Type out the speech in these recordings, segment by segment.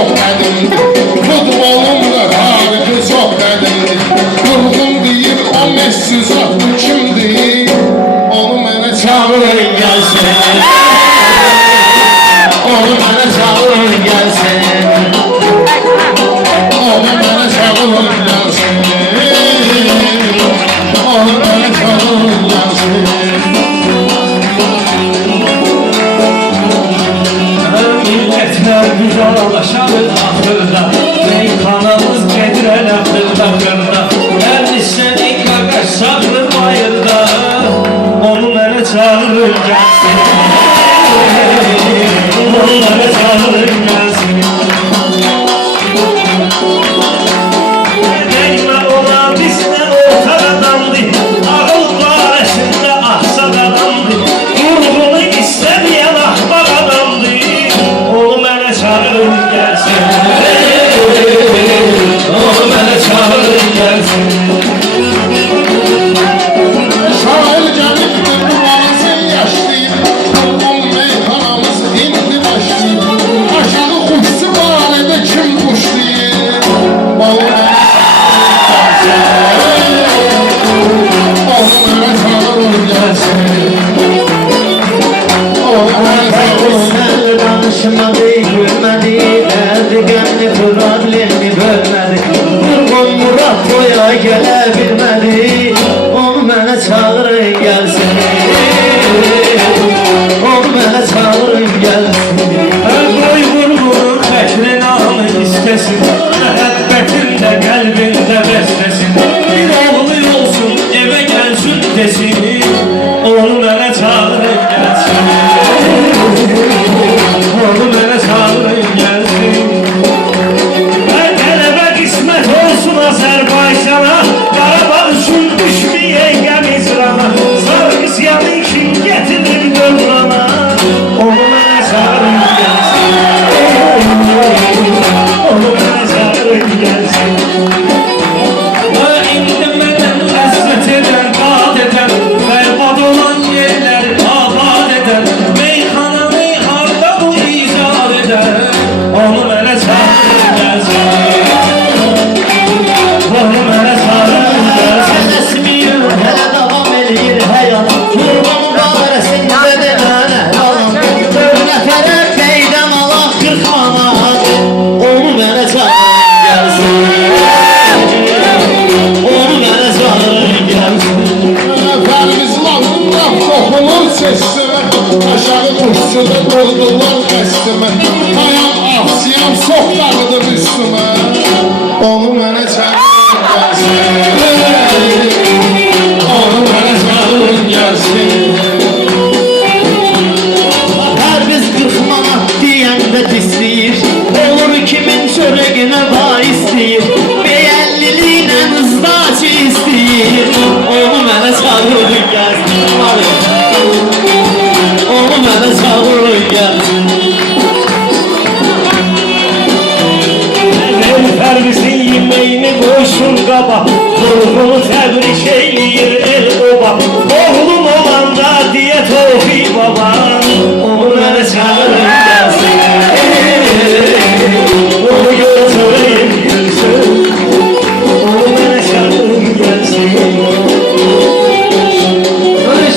çok qədimdir. Futbolun da tarihi çok qədimdir. Vurğun deyir o Messi zatı kimdir? Onu mənə çağırın gəlsin. Onu mənə çağırın gəlsin. Onu mənə çağırın gəlsin. Onu mənə çağırın gəlsin. Millətlər güzarlaşadır axırda, meyxanamız gedirən axırda xırda. Hər hissənin qaqaş çağırır bayırda, onu mənə çağırır gəlsin. Onu mənə çağırır gəlsin. Dəymə ona bizdə ortaq adamdır, ağıl barəsində ahsaq adamdır. Vurğunu istəməyən ahmaq adamdır, onu mənə çağırın gəlsin. Onu mənə çağırın gəlsin. Şair gəlibdir, duvarızın yaşlayıb. Vurğun meyxanamız indi başlayıb. Aşağı xüsusi barədə kim quşlayıb? Onu mənə çağırın gəlsin. Onu mənə çağırın gəlsin. Danışmadı, gülmədi, dərdi qəmli problemi bölmədi. Vurğun Murad toya gələ bilmədi, onu mənə çağırın gəlsin. Onu mənə çağırın gəlsin. Qoy vurğunun xətrin anı istəsin, məhəbbətində qəlbində bəsləsin. Bir oğlu olsun, evə gəlsin desin, onu mənə çağırın gəlsin. Onu mənə çağırın gəlsin. Qələbə qismət olsun Azərbaycana, Qarabağ üçün düşməyən qəm icrana. Sarqısyanın kim gətirir dövrana, onu mənə çağırın gəlsin. Onu mənə çağırın gəlsin. İndi mənəm həsrət edən, qad edən, bərbad olan yerləri abad edən, meyxanamı harda bu icad edən, onu mənə çağırın gəlsin. Onu mənə çağırın gəlsin. Əsmiyir, hələ davam edir həyat. Vurğun barəsində demənə yalan. Nəfərə peydən alaq 40 manat, onu mənə çağırın gəlsin. Onu mənə çağırın gəlsin. Fərimiz lazımda toxunur sesime. Aşağı kursuda koydular qəsdime. Ayam aksiyam çox dağıdır üstüme. Onu mənə çağırın gəlsin. Onu mənə çağırın gəlsin. Hər biz 40 manat deyəndə pisliyir, olur kimin çörəginə bay istəyir. Beyəlliliylə ızdaçı istəyir, onu mənə çağırın gəlsin. Onu mənə çağırın gəlsin. Fərvizin yeməyini qoysun qaba, vurğunu təbrik eyləyir el oba. Oğlum olanda deyə Tofiq baba, onu mənə çağırın gəlsin. Onu götüreyim gəlsin, onu mənə çağırın gəlsin.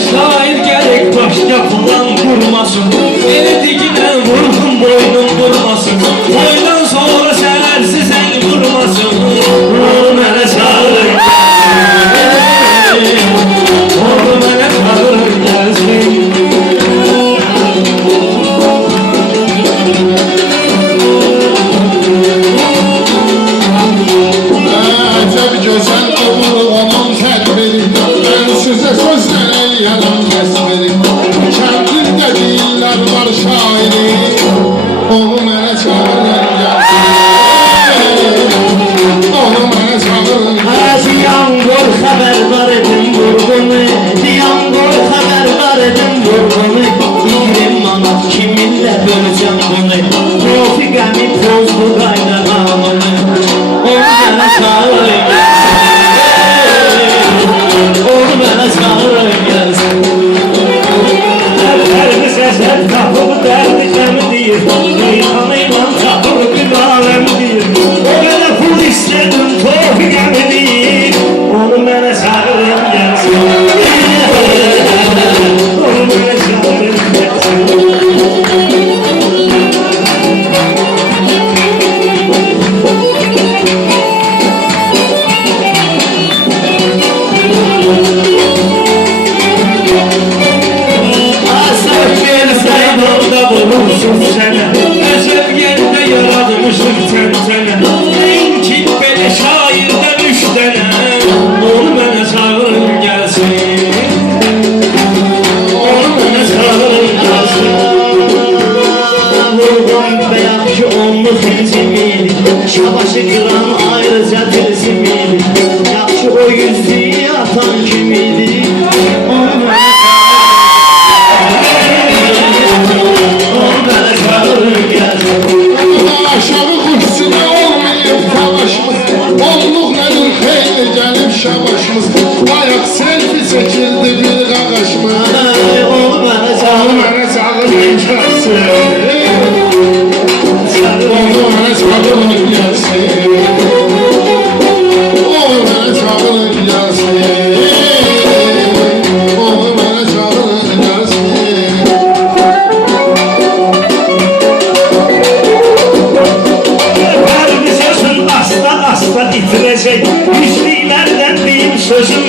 Şair gələk başqa plan qurmasın, eli diginə vurğun boynun vurmasın. Boydan sonra səhərsiz əl vurmasın, onu mənə çağırın gəlsin. Onu mənə çağırın gəlsin. Aşık təntənə Rengin belə şairdən 3 dənə Onu mənə çağırın gəlsin Onu mənə çağırın gəlsin Vurğun və yaxşı onlu xilcimili Şabaşı qıran ayrıca tilsimili Yaxşı o yüzlüyü atan kimidi Onu mənə çağırın gəlsin Aşağı kuşsuna olmayıp savaşımız Onluq nedir xeyli gelip şabaşımız Ayak selfie çekildi bir qaqaşımız Onu mənə Onu çağırın mənə çağırın gəlsin Onu mənə çağırın gəlsin Onu mənə çağırın gəlsin Onu mənə çağırın gəlsin Hər bir sözün asta asta itirecek Yüzlüklərdən deyim sözüm